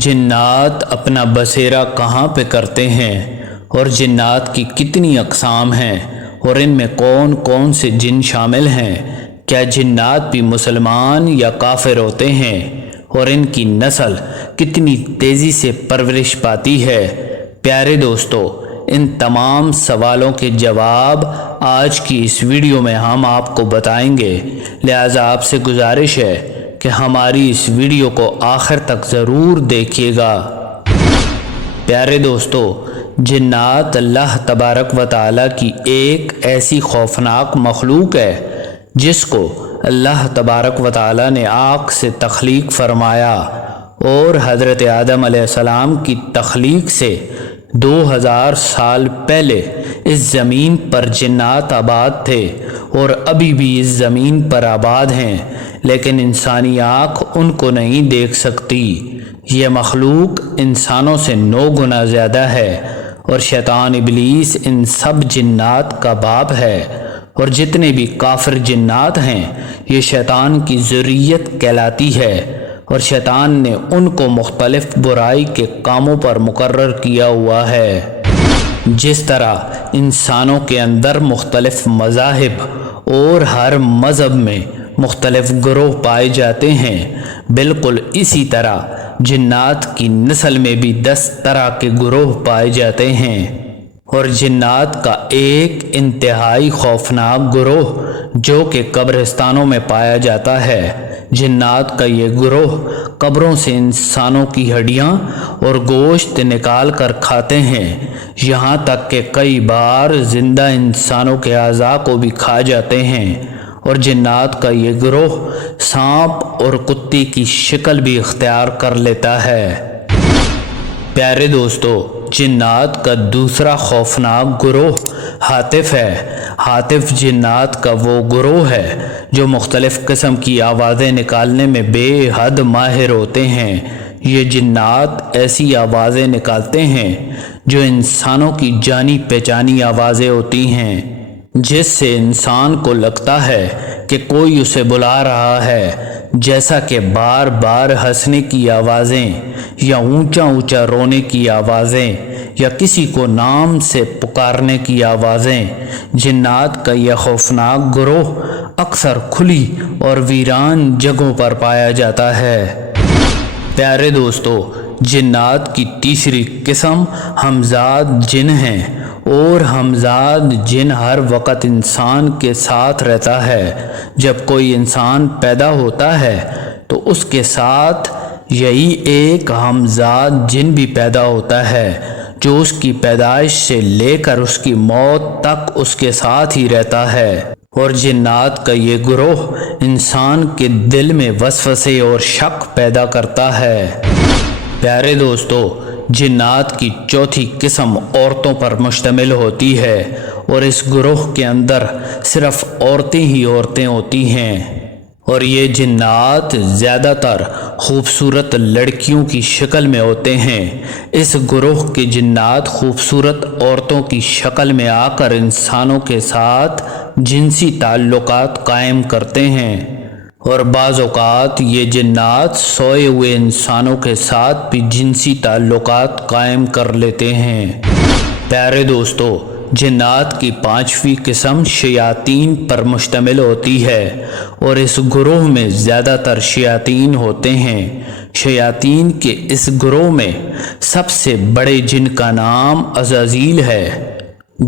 جنات اپنا بسیرا کہاں پہ کرتے ہیں اور جنات کی کتنی اقسام ہیں اور ان میں کون کون سے جن شامل ہیں؟ کیا جنات بھی مسلمان یا کافر ہوتے ہیں اور ان کی نسل کتنی تیزی سے پرورش پاتی ہے؟ پیارے دوستو، ان تمام سوالوں کے جواب آج کی اس ویڈیو میں ہم آپ کو بتائیں گے، لہٰذا آپ سے گزارش ہے کہ ہماری اس ویڈیو کو آخر تک ضرور دیکھیے گا۔ پیارے دوستو، جنات اللہ تبارک و تعالیٰ کی ایک ایسی خوفناک مخلوق ہے جس کو اللہ تبارک و تعالیٰ نے آگ سے تخلیق فرمایا، اور حضرت آدم علیہ السلام کی تخلیق سے 2000 سال پہلے اس زمین پر جنات آباد تھے اور ابھی بھی اس زمین پر آباد ہیں، لیکن انسانی آنکھ ان کو نہیں دیکھ سکتی۔ یہ مخلوق انسانوں سے 9 گنا زیادہ ہے، اور شیطان ابلیس ان سب جنات کا باپ ہے، اور جتنے بھی کافر جنات ہیں یہ شیطان کی ذریت کہلاتی ہے، اور شیطان نے ان کو مختلف برائی کے کاموں پر مقرر کیا ہوا ہے۔ جس طرح انسانوں کے اندر مختلف مذاہب اور ہر مذہب میں مختلف گروہ پائے جاتے ہیں، بالکل اسی طرح جنات کی نسل میں بھی 10 طرح کے گروہ پائے جاتے ہیں، اور جنات کا ایک انتہائی خوفناک گروہ جو کہ قبرستانوں میں پایا جاتا ہے۔ جنات کا یہ گروہ قبروں سے انسانوں کی ہڈیاں اور گوشت نکال کر کھاتے ہیں، یہاں تک کہ کئی بار زندہ انسانوں کے اعضاء کو بھی کھا جاتے ہیں، اور جنات کا یہ گروہ سانپ اور کتے کی شکل بھی اختیار کر لیتا ہے۔ پیارے دوستو، جنات کا دوسرا خوفناک گروہ ہاتف ہے۔ ہاتف جنات کا وہ گروہ ہے جو مختلف قسم کی آوازیں نکالنے میں بے حد ماہر ہوتے ہیں۔ یہ جنات ایسی آوازیں نکالتے ہیں جو انسانوں کی جانی پہچانی آوازیں ہوتی ہیں، جس سے انسان کو لگتا ہے کہ کوئی اسے بلا رہا ہے، جیسا کہ بار بار ہنسنے کی آوازیں یا اونچا اونچا رونے کی آوازیں یا کسی کو نام سے پکارنے کی آوازیں۔ جنات کا یہ خوفناک گروہ اکثر کھلی اور ویران جگہوں پر پایا جاتا ہے۔ پیارے دوستو، جنات کی تیسری قسم ہمزاد جن ہیں، اور ہمزاد جن ہر وقت انسان کے ساتھ رہتا ہے۔ جب کوئی انسان پیدا ہوتا ہے تو اس کے ساتھ یہی ایک ہمزاد جن بھی پیدا ہوتا ہے جو اس کی پیدائش سے لے کر اس کی موت تک اس کے ساتھ ہی رہتا ہے، اور جنات کا یہ گروہ انسان کے دل میں وسوسے اور شک پیدا کرتا ہے۔ پیارے دوستو، جنات کی چوتھی قسم عورتوں پر مشتمل ہوتی ہے، اور اس گروہ کے اندر صرف عورتیں ہی عورتیں ہوتی ہیں، اور یہ جنات زیادہ تر خوبصورت لڑکیوں کی شکل میں ہوتے ہیں۔ اس گروہ کے جنات خوبصورت عورتوں کی شکل میں آ کر انسانوں کے ساتھ جنسی تعلقات قائم کرتے ہیں، اور بعض اوقات یہ جنات سوئے ہوئے انسانوں کے ساتھ بھی جنسی تعلقات قائم کر لیتے ہیں۔ پیارے دوستو، جنات کی 5ویں قسم شیاطین پر مشتمل ہوتی ہے، اور اس گروہ میں زیادہ تر شیاطین ہوتے ہیں۔ شیاطین کے اس گروہ میں سب سے بڑے جن کا نام عزازیل ہے،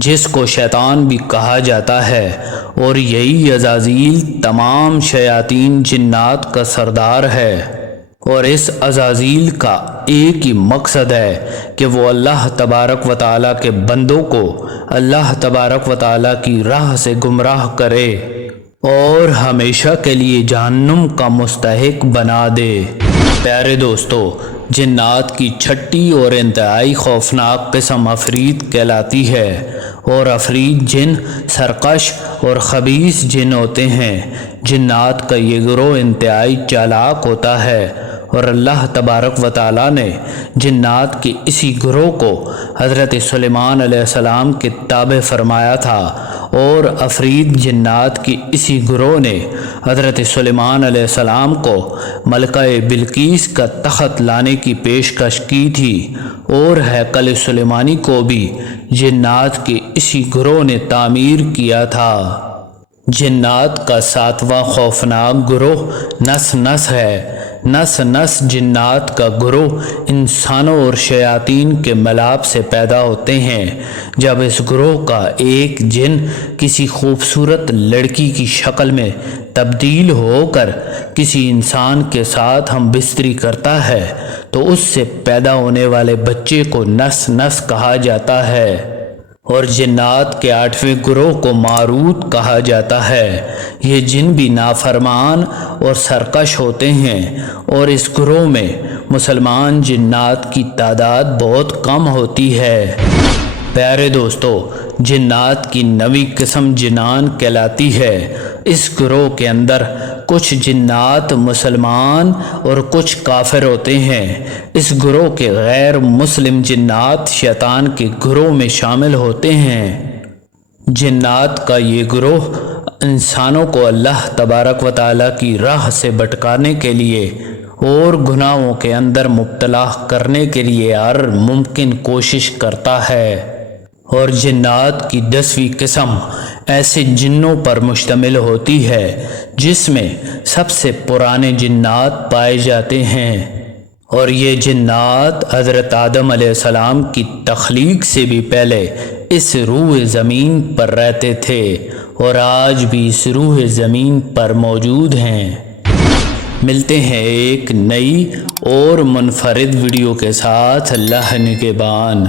جس کو شیطان بھی کہا جاتا ہے، اور یہی عزازیل تمام شیاطین جنات کا سردار ہے، اور اس عزازیل کا ایک ہی مقصد ہے کہ وہ اللہ تبارک و تعالیٰ کے بندوں کو اللہ تبارک و تعالیٰ کی راہ سے گمراہ کرے اور ہمیشہ کے لیے جہنم کا مستحق بنا دے۔ پیارے دوستو، جنات کی 6ٹھی اور انتہائی خوفناک قسم عفریت کہلاتی ہے، اور عفریت جن سرکش اور خبیث جن ہوتے ہیں۔ جنات کا یہ گروہ انتہائی چالاک ہوتا ہے، اور اللہ تبارک و تعالیٰ نے جنات کے اسی گروہ کو حضرت سلیمان علیہ السلام کے تابع فرمایا تھا، اور عفریت جنات کی اسی گروہ نے حضرت سلیمان علیہ السلام کو ملکہ بلقیس کا تخت لانے کی پیشکش کی تھی، اور ہیکل سلیمانی کو بھی جنات کے اسی گروہ نے تعمیر کیا تھا۔ جنات کا 7واں خوفناک گروہ نس نس ہے۔ نس نس جنات کا گروہ انسانوں اور شیاطین کے ملاپ سے پیدا ہوتے ہیں۔ جب اس گروہ کا ایک جن کسی خوبصورت لڑکی کی شکل میں تبدیل ہو کر کسی انسان کے ساتھ ہم بستری کرتا ہے تو اس سے پیدا ہونے والے بچے کو نس نس کہا جاتا ہے، اور جنات کے 8ویں گروہ کو ماروت کہا جاتا ہے۔ یہ جن بھی نافرمان اور سرکش ہوتے ہیں، اور اس گروہ میں مسلمان جنات کی تعداد بہت کم ہوتی ہے۔ پیارے دوستو، جنات کی 9ویں قسم جنان کہلاتی ہے۔ اس گروہ کے اندر کچھ جنات مسلمان اور کچھ کافر ہوتے ہیں۔ اس گروہ کے غیر مسلم جنات شیطان کے گروہ میں شامل ہوتے ہیں۔ جنات کا یہ گروہ انسانوں کو اللہ تبارک و تعالیٰ کی راہ سے بھٹکانے کے لیے اور گناہوں کے اندر مبتلا کرنے کے لیے ہر ممکن کوشش کرتا ہے، اور جنات کی 10ویں قسم ایسے جنوں پر مشتمل ہوتی ہے جس میں سب سے پرانے جنات پائے جاتے ہیں، اور یہ جنات حضرت آدم علیہ السلام کی تخلیق سے بھی پہلے اس روح زمین پر رہتے تھے، اور آج بھی اس روح زمین پر موجود ہیں۔ ملتے ہیں ایک نئی اور منفرد ویڈیو کے ساتھ۔ اللہ نگہبان۔